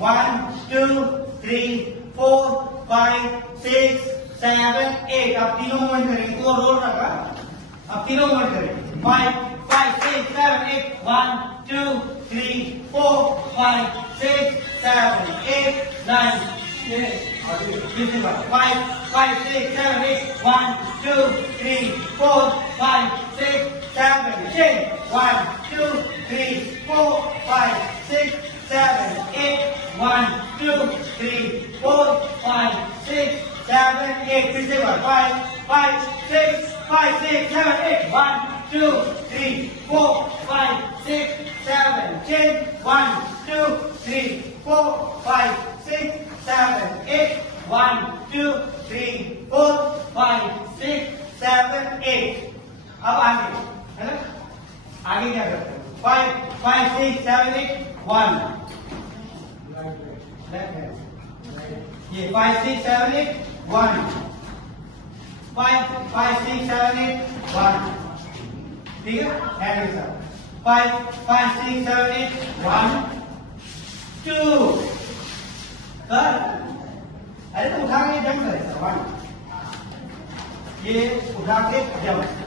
1 2 3 4 5 6 7 8 अब तीनों मूवमेंट करेंगे को रोल रखा अब तीनों मूवमेंट करेंगे 5 5 6 7 8 1 2 3 4 5 6 7 8 9 10 5 5 6 7 8 1 2 3 4 5 6 7 10 1 2 3 4 5 6 7 8 1 2 3 4 5 6 7 8 फिर से 5 5 6 5 6 7 8 1 2 3 4 5 6 7 10 1 2 3 4 5 6 7 8 1 2 3 4 5 6 7 8 अब आगे है ना आगे क्या करते हैं 5 5 6 7 8 1 लेफ्ट हैंड ये 5 6 7 8 1 5 5 6 7 8 1 ठीक है हैंड के साथ 5 5 6 7 8 1 2 अरे तो उठा के जंप करे 1 ये उठा के जंप